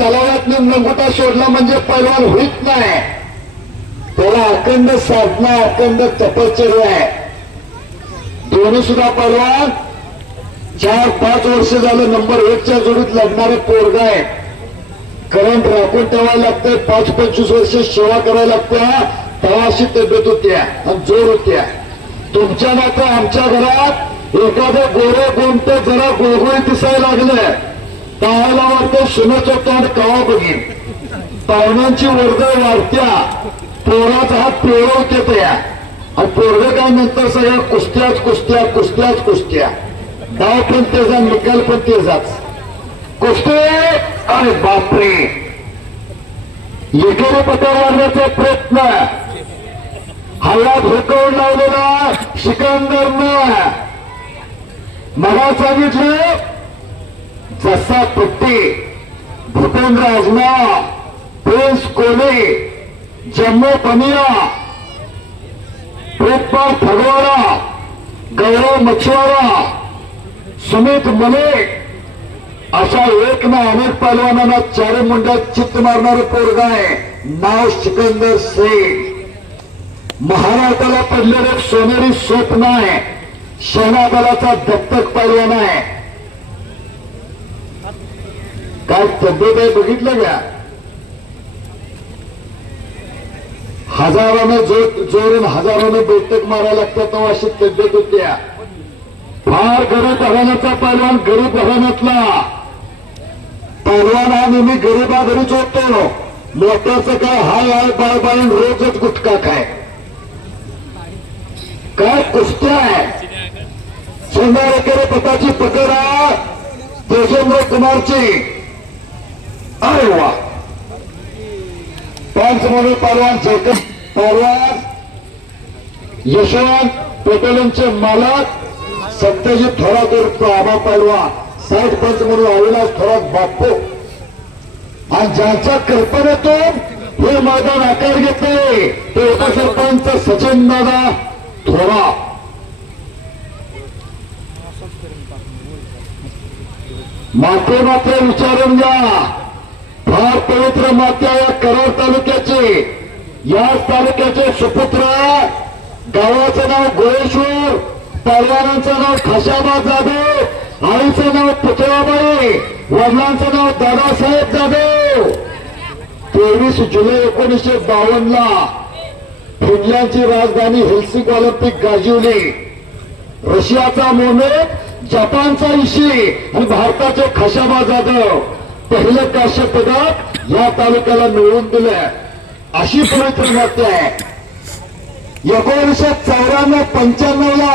तलावात लंगोटा सोडला म्हणजे पैलवान होईत नाही. त्याला अखंड साधना अखंड तपश्चर्या आहे. दोन्ही सुद्धा पैलवान. चार पाच वर्ष झालं नंबर एकच्या जोडीत लढणारे पोरग आहे करंट राखून ठेवायला लागतंय. पाच पंचवीस वर्ष सेवा करायला लागत्या. तेव्हा अशी तब्येत होत्या आणि जोर होत्या. तुमच्या मात्र आमच्या घरात एखादं गोरे गोमटे जरा गोगोळी दिसायला लागलं. पाहायला वाटतं सुनाचं तोंड कवा बघीन? पाहुण्यांची वर्दळ वाढत्या. पोराचा हात पिळवते तया. आणि पोरग काय नंतर सगळ्या कुस्त्याच कुस्त्या कुस्त्याच कुस्त्या. डाव पण तेजा निकाल पण तेजाच कुस्ते! अरे बापरे! एकेरी पत्र मारण्याचा प्रयत्न. हल्ला धोकावून लावलेला सिकंदरनं. मला सांगितलं जसा पट्टी भूपेंद्र आजना प्रिन्स कोले जम्मू पनिया प्रेतपाल फगवाडा गौरव मछुआरा सुमित मलिक अशा एक ना अनेक पहलवानांना चारी मुंड्यात चित्त मारणारं पोरगा आहे. नाव सिकंदर शेख महाराष्ट्राला पडलेलं एक सोनेरी स्वप्न आहे. सेना दत्तक पैलवान आहे. काय काही बघितलं का? हजारानं जो जोरून हजारानं बैठक मारायला लागतात तेव्हा अशी तब्येत होत्या फार गरीब घराण्याचा पैलवान गरीब घराण्यातला पैलवान हा नेहमी गरीबा घरीच होतो मोठ्याचं काय हाय हाय बाय बाय रोजच गुटका काय काय कुस्त्या आहे? सोनारेकडे पताची पकड आहे. तेजेंद्र कुमारची. अरे वा पंच म्हणून परवान जयकब परवान यशवंत पेट्रोलियमचे मालक. सत्यजित थोरात उर्फ आबा पलवान साठ पंच म्हणून अविनाश थोरात बाप्पू. आणि ज्यांच्या कल्पनेतून हे मैदान आकार घेतले. ते उपसरपंच सचिन दादा थोरा. मात्र मात्र विचारून घ्या. फार पवित्र मात्या या करोड तालुक्याचे. याच तालुक्याचे सुपुत्र गावाचं नाव गोळेश्वर पहलवानांचं नाव खाशाबा जाधव आईचं नाव पुतळाबाई वडिलांचं नाव दादासाहेब जाधव. तेवीस जुलै एकोणीसशे बावन्न ला फिनलँडची राजधानी हेल्सिंक ऑलिम्पिक गाजवली. रशियाचा मोमेट जपानचा इशी आणि भारताचे खशाबा जाधव. पहिलं काश्य पदक या तालुक्याला मिळवून दिलं अशी पवित्र नाट्य आहे. एकोणीसशे चौऱ्याण्णव पंच्याण्णव ला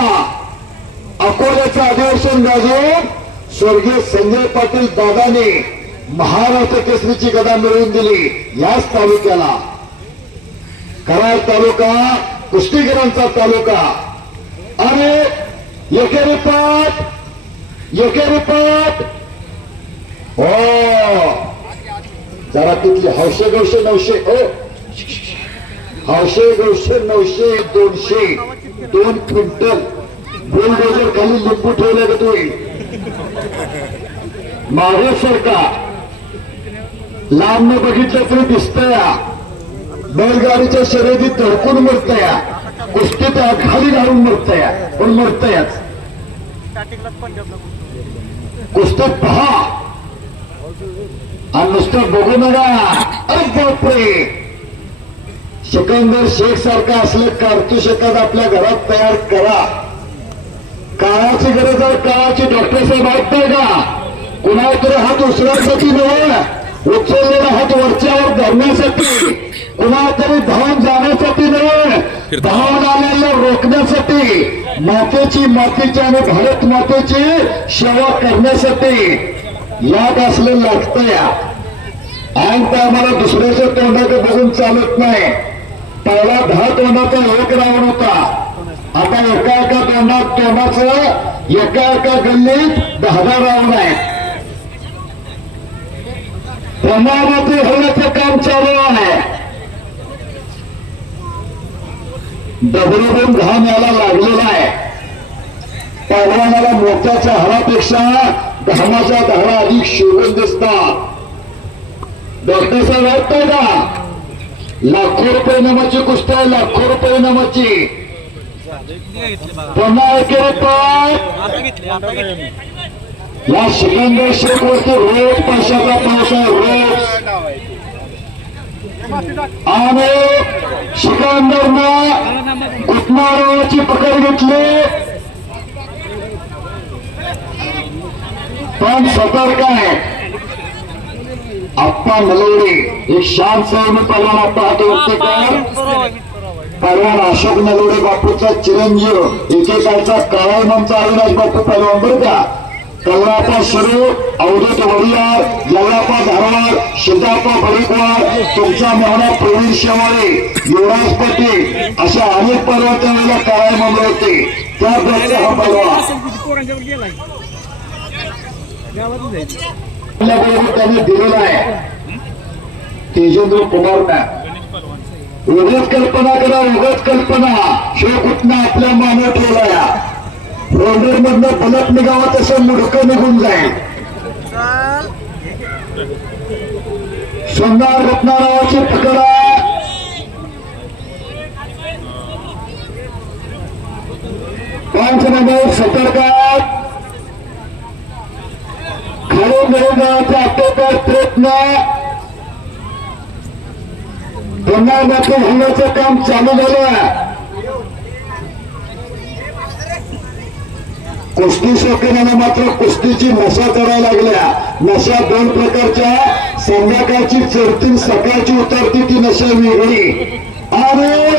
अकोल्याचं अधिवेशन गाजवून स्वर्गीय संजय पाटील दादाने महाराष्ट्र केसरीची गदा मिळवून दिली याच तालुक्याला. कराड तालुका कुस्तीगिरांचा तालुका. आणि एकेरी पाठ एकेरी पाठ. हो. जरा तिथली हौशे गौशे नऊशे ओ हौशे गौशे नऊशे दोनशे दोन क्विंटल. बुलडोजर खाली लिंबू ठेवले का तुम्ही? मागे सरका. लांब बघितलं तरी दिसतंय बैलगाडीच्या शर्यतीत धडकून मरतया कुस्तीत खाली घालून मरतया पण मरतयाच कुस्तीत पहा. आणि नुसतं बघू नका. अरे बापरे. सिकंदर शेख सारखा असलं कारतूस एखादा आपल्या घरात तयार करा. काळाची गरज आहे काळाची डॉक्टर साहेब ऐकताय का? कुणाला तरी हात उचलण्यासाठी नव्हे. उचललेला हात वरच्यावर धरण्यासाठी. कुणाला तरी धावून जाण्यासाठी नव्हे. धावून आलेल्या रोखण्यासाठी. मातेची मातेची आणि भारत मातेची सेवा करण्यासाठी. याद असलं लागतं या आणि त्या आम्हाला दुसऱ्याच्या तोंडाकडे बघून चालत नाही. पहिला दहा तोंडाचा एक रावण होता. आता एका एका तोंडात तोंडाचं एका एका गल्लीत दहा दहा आहे प्रमाणामध्ये होण्याचं काम चालू आहे. दगडून घाम याला लागलेला आहे. पहिलवानाला मोत्याच्या हारापेक्षा घामाच्या धारा अधिक शोभून दिसतात. डॉक्टर साहेब वाटतंय का? लाखो रुपये नमाची कुस्ती आहे लाखो रुपये नमाची पुन्हा एक रिपोर्ट या सिकंदर शेख वरती रोज पैशाचा पाऊस आहे रोज. आणि सिकंदरनं घुटमाराची पकड घेतली. पण सतर्क आहे आप्पा नलवडे एक शांत सैन्य पलवान आप्पा हात वरती कर पलवान अशोक नलवडे बापूचा चिरंजीव एकेकाळचा काळायमांचा अविनाश बापू पलवान बरं का कल्लापा सुरू अवधूत वडियार यल्लापा धारवाड सिद्धापा बळीकवाड तुमचा मेहना प्रवीण शेवाळे युवराज पाटील अशा अनेक त्यावेळेला काळायमांवर होते त्या बसचा हा पलवान त्याने दिलेला आहे. तेजेंद्र कुमारना उगाच कल्पना करा उगाच कल्पना. शिव कुठनं आपल्या मानव ठेवला रोडर मधनं फलक निघावा तसं मुडकं निघून जाईल. सोनार रत्नारावाची पकडा पाच नंबर सतर्कात खाली मिळवण्याचा आटोक्यात प्रयत्न पुन्हा मात्र होण्याचं काम चालू झालं कुस्ती शौकीनांना मात्र कुस्तीची नशा करायला लागल्या नशा दोन प्रकारच्या संध्याकाळची चढती सकाळची उतरती ती नशा वेगळी आणि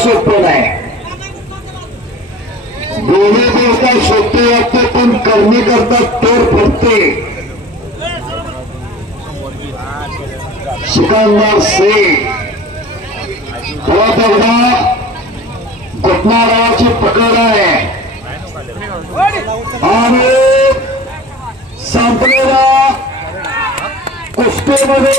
एवढं सोपं नाही दोन्ही देवता सोपे वाटते पण करणी करतात तोड फुटते सिकंदर शेख हा बघा घटनारावाची पकड आहे आणि संपलेला कुस्तीमध्ये